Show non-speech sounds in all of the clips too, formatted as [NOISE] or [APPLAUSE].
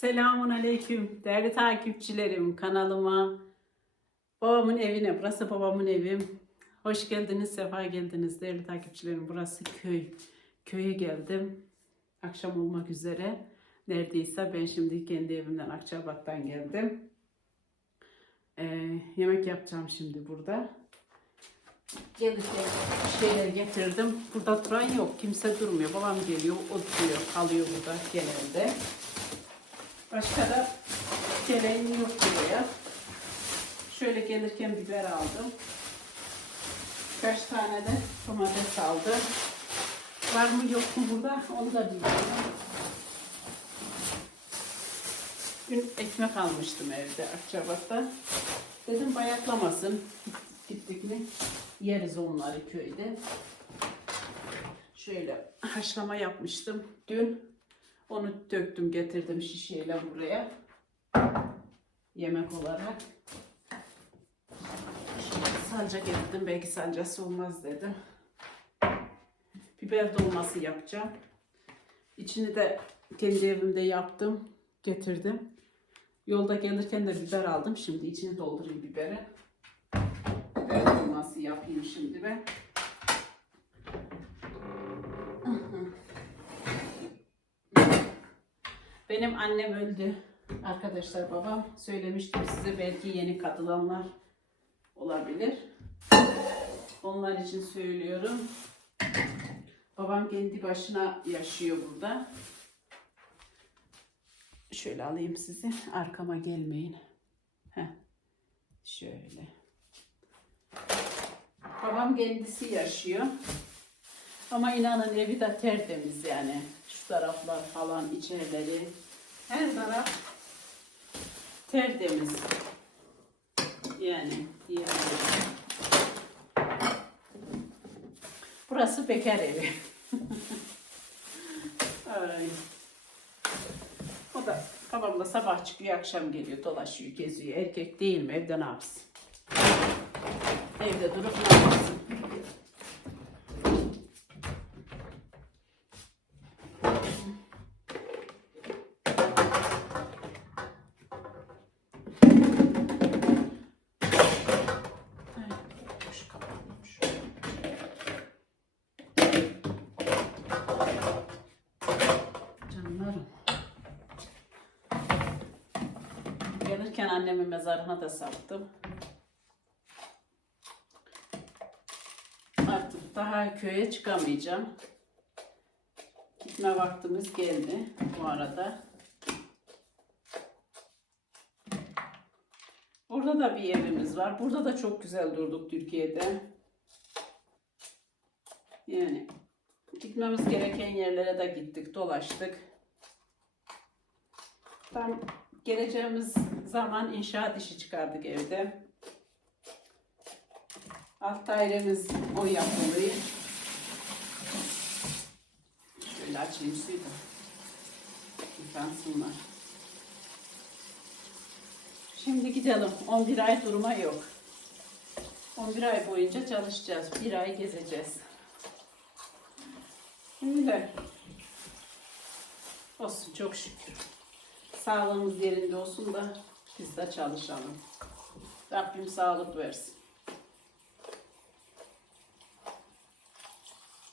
Selamun Aleyküm değerli takipçilerim kanalıma, babamın evine, burası babamın evim. Hoş geldiniz, sefa geldiniz değerli takipçilerim. Burası köy. Köye geldim. Akşam olmak üzere. Neredeyse ben şimdi kendi evimden Akçabat'tan geldim. Ee, yemek yapacağım şimdi burada. Gelirken şeyler getirdim. Burada duran yok. Kimse durmuyor. Babam geliyor, oturuyor, kalıyor burada genelde. Başka da gelen yok buraya. Şöyle gelirken biber aldım. Kaç tane de domates aldım. Var mı yok mu burada onu da bilmiyorum. Dün ekmek almıştım evde Akçabat'ta. Dedim bayatlamasın. Gittik mi yeriz onları köyde. Şöyle haşlama yapmıştım dün. Onu döktüm getirdim şişeyle buraya. Yemek olarak. Salça getirdim. Belki salçası olmaz dedim. Biber dolması yapacağım. İçini de kendi evimde yaptım. Getirdim. Yolda gelirken de biber aldım. Şimdi içini doldurayım biberi. Biber dolması yapayım şimdi ben. Benim annem öldü. Arkadaşlar babam söylemiştim size belki yeni katılanlar olabilir. Onlar için söylüyorum. Babam kendi başına yaşıyor burada. Şöyle alayım sizi. Arkama gelmeyin. Heh. Şöyle. Babam kendisi yaşıyor. Ama inanın evi de tertemiz yani. Taraflar falan içerileri. Her taraf tertemiz. Yani diyebilirim. Burası bekar evi. [LAUGHS] Ay. O da babamla sabah çıkıyor akşam geliyor dolaşıyor geziyor. Erkek değil mi evde ne yapsın? Evde durup ne yapsın? Ay, şu kapanmış. Canlarım. Gelirken annemin mezarına da sattım. Artık daha köye çıkamayacağım. Gitme vaktimiz geldi bu arada. Burada da bir evimiz var. Burada da çok güzel durduk Türkiye'de. Yani gitmemiz gereken yerlere de gittik, dolaştık. Tam geleceğimiz zaman inşaat işi çıkardık evde. Alt dairemiz o yapılıyor. Şöyle açayım suyu da. Yıkansınlar. Şimdi gidelim. 11 ay duruma yok. 11 ay boyunca çalışacağız. Bir ay gezeceğiz. Öyle. Olsun çok şükür. Sağlığımız yerinde olsun da biz de çalışalım. Rabbim sağlık versin.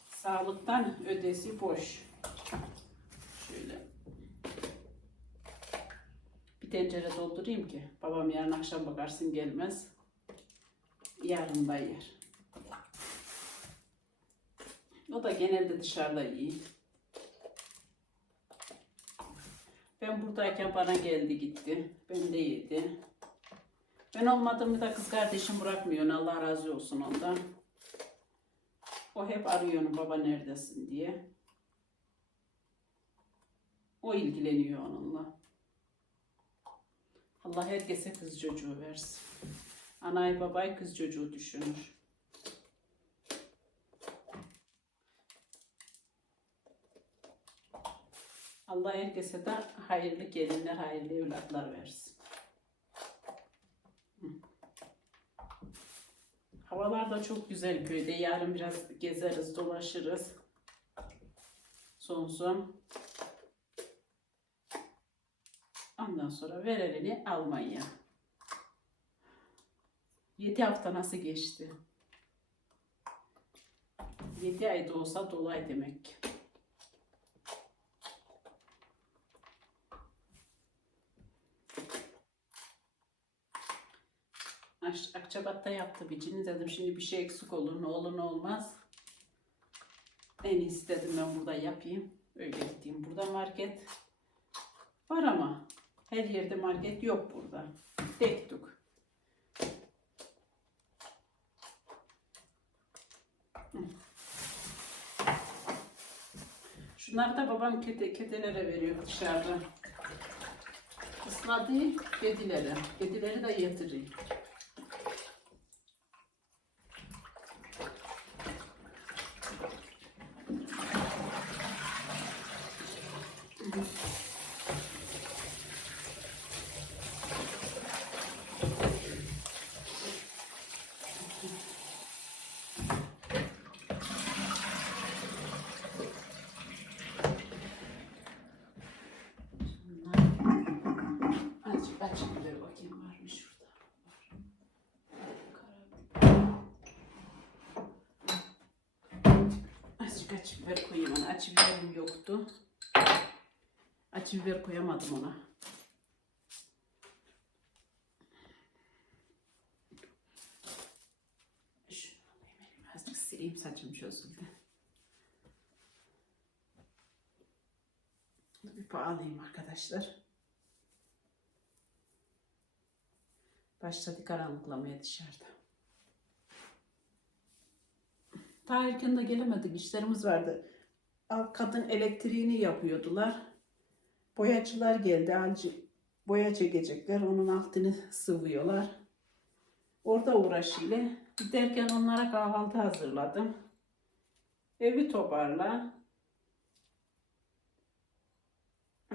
Sağlıktan ödesi boş. Şöyle. Bir tencere doldurayım ki babam yarın akşam bakarsın gelmez. Yarın da yer. O da genelde dışarıda iyi. Ben buradayken bana geldi gitti. Ben de yedi. Ben olmadığımı da kız kardeşim bırakmıyor. Allah razı olsun ondan. O hep arıyor baba neredesin diye. O ilgileniyor onunla. Allah herkese kız çocuğu versin. Anayı babayı kız çocuğu düşünür. Allah herkese de hayırlı gelinler, hayırlı evlatlar versin. Havalar da çok güzel köyde. Yarın biraz gezeriz, dolaşırız. Son son. Ondan sonra ver elini Almanya. 7 hafta nasıl geçti? 7 ayda olsa dolay demek ki. Akçabat'ta yaptı bicini dedim şimdi bir şey eksik olur ne olur ne olmaz. En iyisi dedim ben burada yapayım. Öyle gideyim. Burada market var ama her yerde market yok burada. Tek tuk. Şunları da babam kedi, kedilere veriyor dışarıda. Isladığı kedilere. Kedileri de yatırıyor. Bunlar aç aç bir bakayım var mı şurada? Var. Azıcık acı biber koyayım ona. Acı biberim yoktu. Acı biber koyamadım ona. Azıcık sileyim saçım çözüldü. Bir bağlayayım arkadaşlar. Başladı karanlıklamaya dışarıda. Ta erken de gelemedik. işlerimiz vardı. Kadın elektriğini yapıyordular. Boyacılar geldi. Alcı boya çekecekler. Onun altını sıvıyorlar. Orada uğraşıyla. Giderken onlara kahvaltı hazırladım. Evi toparla.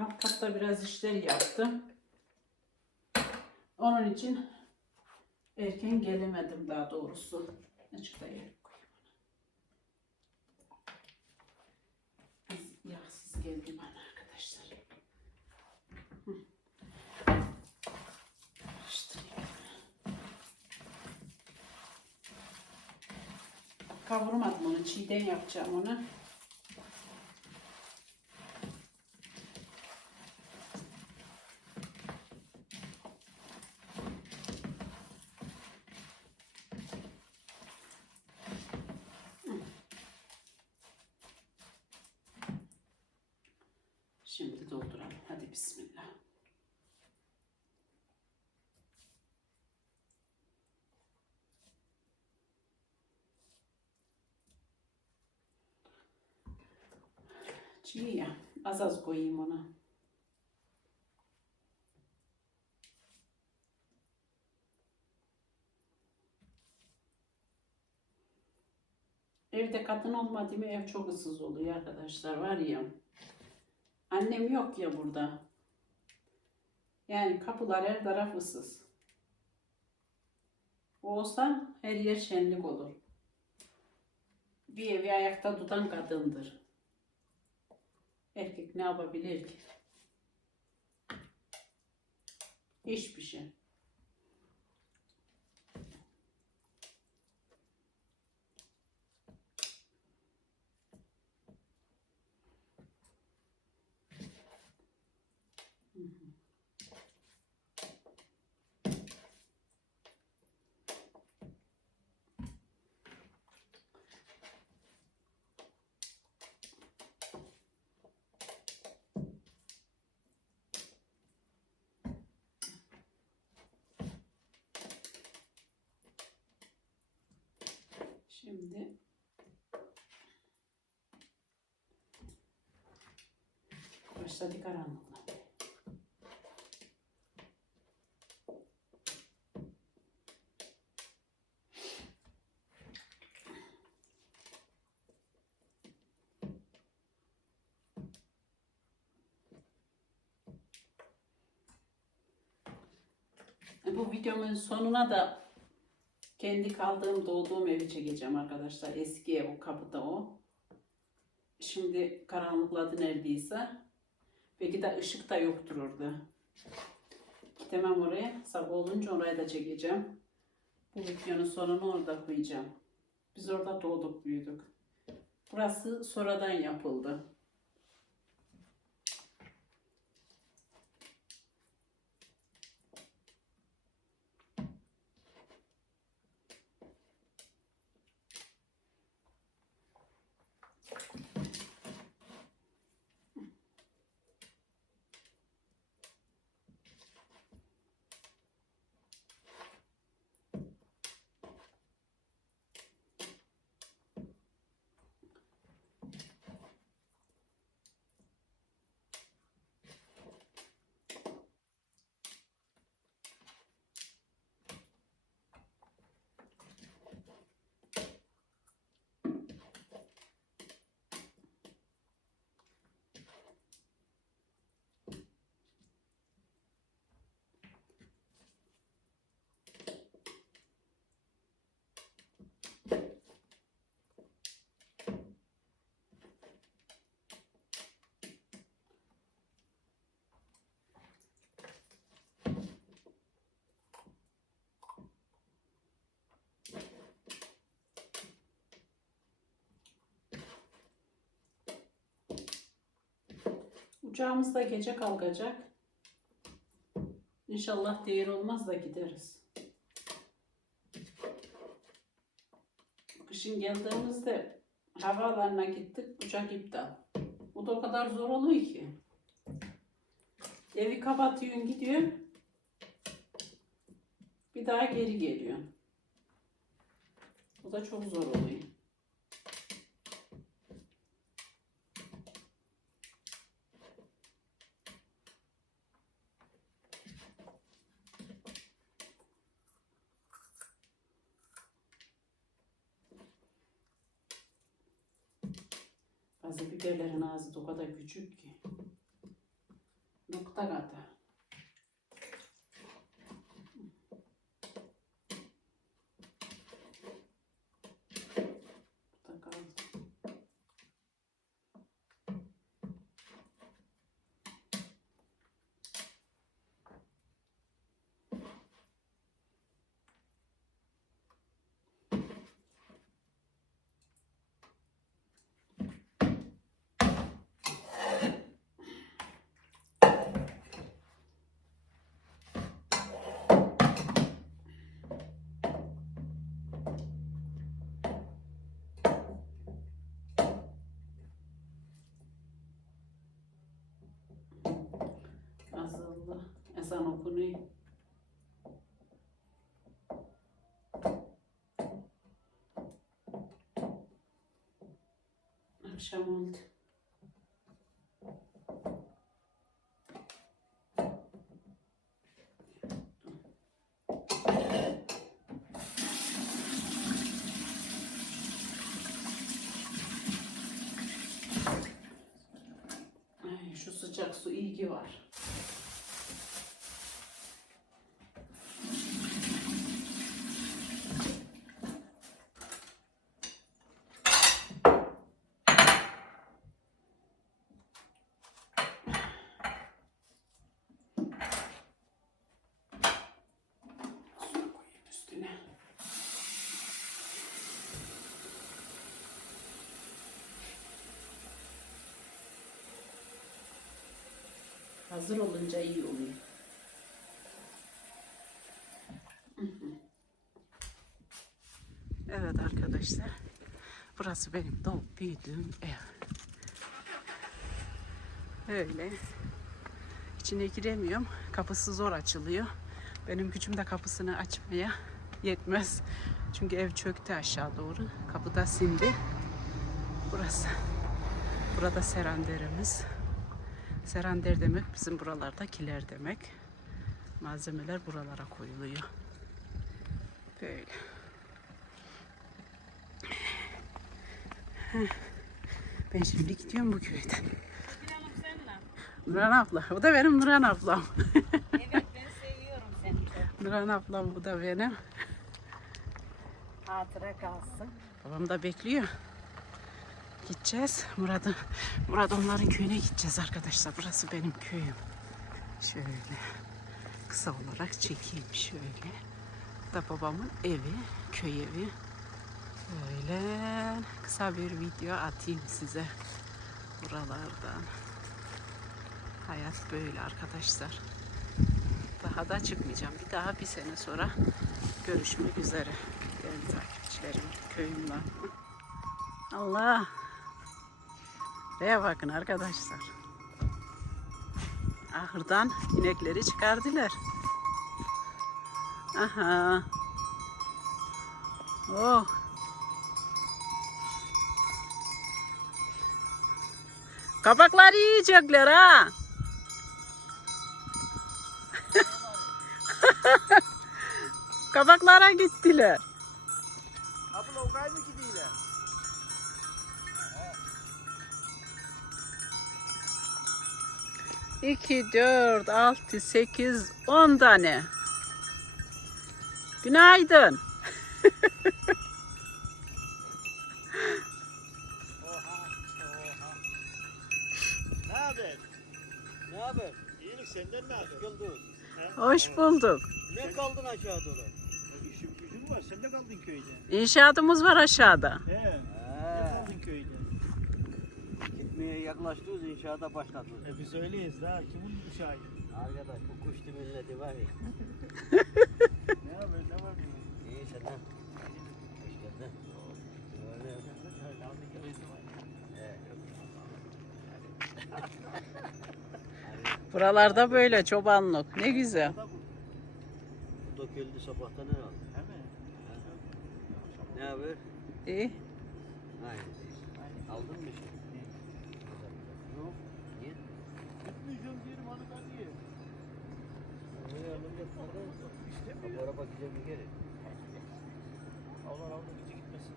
Alt katta biraz işler yaptım. Onun için erken gelemedim daha doğrusu. Açıkta yer koyayım ona. Geldi bana arkadaşlar. Kavurmadım onu. Çiğden yapacağım onu. Çiğ ya. Az az koyayım ona. Evde kadın olmadı mı ev çok ıssız oluyor arkadaşlar var ya. Annem yok ya burada. Yani kapılar her taraf ıssız. Olsa her yer şenlik olur. Bir evi ayakta tutan kadındır. Erkek ne yapabilir ki? Hiçbir şey. Şimdi başladı karanlıkla. E, Bu videomun sonuna da kendi kaldığım, doğduğum evi çekeceğim arkadaşlar. Eski ev, o kapıda o. Şimdi karanlıkladı neredeyse. Belki de ışık da yoktur orada. Gidemem oraya. Sabah olunca oraya da çekeceğim. Bu videonun sonunu orada koyacağım. Biz orada doğduk büyüdük. Burası sonradan yapıldı. Uçağımız da gece kalkacak. İnşallah değer olmaz da gideriz. Kışın geldiğimizde havaalanına gittik, uçak iptal. Bu da o kadar zor oluyor ki. Evi kapatıyorsun gidiyor. Bir daha geri geliyor. Bu da çok zor oluyor. Bazı biberlerin ağzı da o kadar küçük ki. Nokta kadar. Bu da kaldı. Azallah. Ezan okunuyor. Akşam oldu. Ay, şu sıcak su ki var. Hazır olunca iyi oluyor. Evet arkadaşlar. Burası benim doğup büyüdüğüm ev. Öyle. İçine giremiyorum. Kapısı zor açılıyor. Benim gücüm de kapısını açmaya yetmez. Çünkü ev çöktü aşağı doğru. Kapı da sindi. Burası. Burada seranderimiz. Serander demek bizim buralarda kiler demek. Malzemeler buralara koyuluyor. Böyle. Ben şimdi gidiyorum bu köyden. Nurhan abla. Bu da benim Nurhan ablam. [LAUGHS] Evet ben seviyorum seni çok. Nurhan ablam bu da benim. Hatıra kalsın. Babam da bekliyor. Gideceğiz. Murat'ın Murat onların köyüne gideceğiz arkadaşlar. Burası benim köyüm. Şöyle kısa olarak çekeyim şöyle. Da babamın evi, köy evi. Böyle kısa bir video atayım size buralardan. Hayat böyle arkadaşlar. Daha da çıkmayacağım. Bir daha bir sene sonra görüşmek üzere. Değerli takipçilerim, köyümle. Allah! Şuraya bakın arkadaşlar. Ahırdan inekleri çıkardılar. Aha. Oh. Kapakları yiyecekler ha. [LAUGHS] Kapaklara gittiler. Abla o kaybı gidiyor. 2, 4, 6, 8, 10 tane. Günaydın. oha, oha. Ne haber? Ne haber? İyilik senden ne haber? Yıldız. Hoş bulduk. Ne kaldın aşağı doğru? İşim gücüm var. Sen de kaldın köyde. İnşaatımız var aşağıda. He. Gitmeye yaklaştınız inşaata başladınız. E biz öyleyiz daha. Kimin bu şahit? Arkadaş bu kuş milleti var ya. [LAUGHS] Ne haber? Ne var? İyi senden. Hoş geldin. [LAUGHS] Buralarda böyle çobanlık. Ne güzel. Bu da geldi sabahtan herhalde. He mi? Ne haber? İyi. Aynen. Aldın mı şey? Yok. Niye? Gitmeyeceğim diyelim hani ben niye? Niye alınca kadar? İşte Bu araba güzel bir kere. Allah Allah gece gitmesin.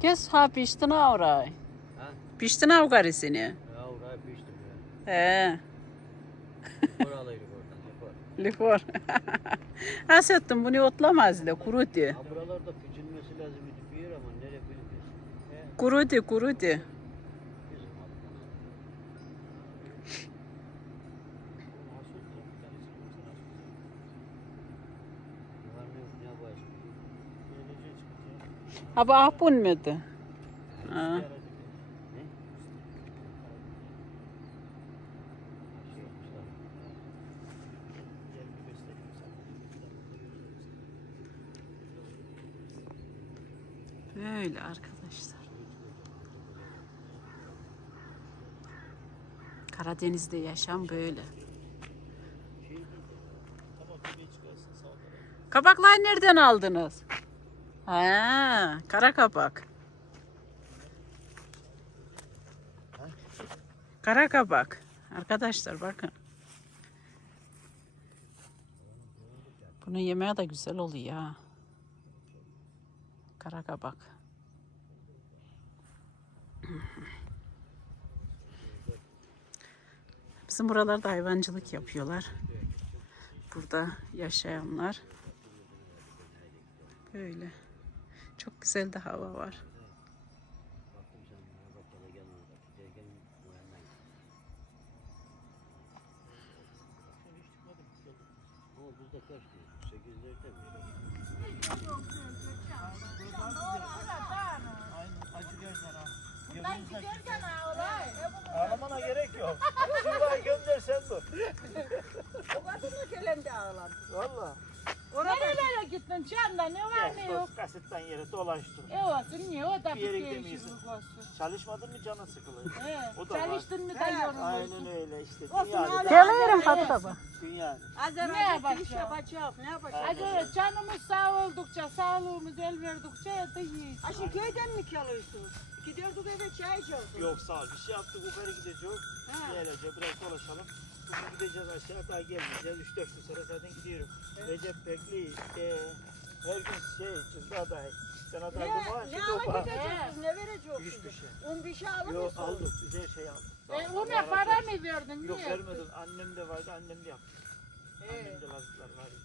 Kes ha piştin avray. Ha? Piştin avgarisini. Ya oraya piştim ya. He. Spor alayım oradan. Lifor. [LAUGHS] Hasettim bunu otlamazdı. Kurudu. Ha buralarda küçülmesi lazım bir yer ama nereye bilmiyorsun. Kurudu, kurudu. Bizim alttan. Var ne yok ne yapayım? Geleceğe Ha bu ahbun muydu? Ha. Böyle arkadaşlar. Karadeniz'de yaşam böyle. Kabakları nereden aldınız? Ha, kara kabak. Kara kabak. Arkadaşlar bakın. Bunun yemeği de güzel oluyor ha. Kara kabak. Bizim buralarda hayvancılık yapıyorlar. Burada yaşayanlar. Böyle. Çok güzel de hava var. Baktım sen bana bakkala yere dolaştım. E olsun niye o da Bir yere bir gidemiyorsun. değişiklik olsun. Çalışmadın mı canın sıkılır. He, O da çalıştın mı da yorulursun. Aynen öyle işte. Olsun Dünya abi. Gelirim Fatih baba. Dünya. Ne yapacağız? Ne yapacağız? Acı canımız sağ oldukça, sağlığımız el verdikçe de yiyiz. Aşı köyden mi kalıyorsunuz? Gidiyorduk eve çay içiyorduk. Yok sağ ol. Bir şey yaptık yukarı gideceğiz. Böylece biraz dolaşalım. Bugün gideceğiz aşağı daha gelmeyeceğiz. 3-4 gün sonra zaten gidiyorum. Recep bekliyor. Ee, her gün şey cızda aday. Sen Ne, bu maaşı ne topa. ala gideceksiniz? Ne vereceksiniz? Hiçbir şey. Un bir şey alır Yok mısınız? aldık. Güzel şey aldık. E, ona razı para mı verdin? Yok Niye? vermedim. Annem de vardı. Annem de yaptı. He. Annemde lazlıklar vardı.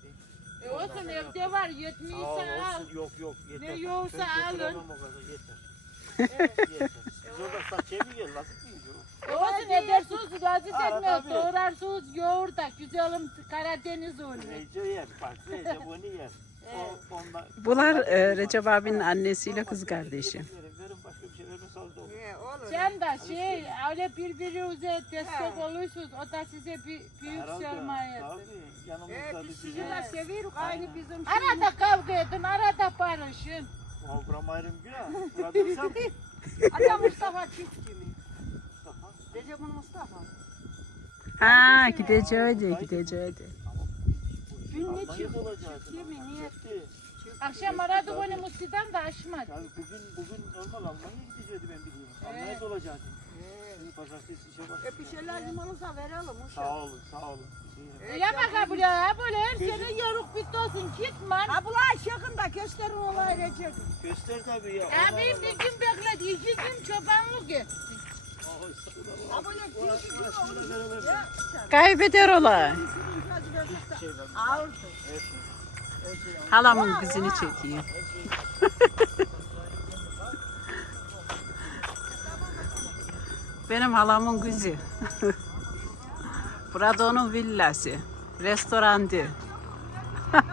E, olsun evde var Sağ ol al. olsun. Yok yok yeter. Ne yoksa Ben alın. götüremem o kadar yeter. [LAUGHS] yeter. Biz orada saçıya mı yiyoruz? Lastik mi yiyoruz? E, olsun evde Edersiniz Aziz Arada bir. doğrarsınız yoğurda güzelim Karadeniz oluyor. Recep yer bak Recep onu yer. O, ondan, Bunlar e, Recep abinin annesiyle kız kardeşi. Sen de şey öyle birbirinize destek olursunuz. O da size bir büyük sermayedir. Tabii yanımızda He, bir biz sizi size. de seviyoruz. Aynı bizim. Arada kavga edin, arada barışın. Program ayrım günah. [LAUGHS] Burada sen Adam Mustafa çiftçi mi? Mustafa. Recep'in Mustafa. Ha gideceğiydi gideceğiydi. Ne çıktı? Çiftçi mi? Niye? Akşam aradı onu Musti'den de açmadı. Yani bugün bugün normal Almanya'ya gidecekti ben biliyorum. Almanya'da olacaktı. Şimdi pazartesi işe bak. E bir şeyler limonumuza verelim. Sağ olun, sağ olun. Bir şey- Ya bak abi ya böyle her sene yoruk bit olsun gitman. Abla yakında gösterin olay Recep. Göster tabii ya. Abi bir gün bekledi, iki gün çobanlık etti. Kaybeder ola. Halamın kızını çekiyor. [LAUGHS] Benim halamın kızı. Burada onun villası. Restorandı. [LAUGHS]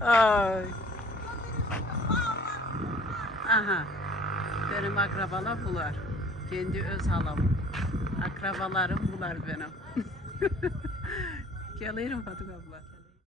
Ay. Aha. Benim akrabalar bunlar. Kendi öz halam. Akrabalarım bunlar benim. [LAUGHS] Gelirim Fatih abla.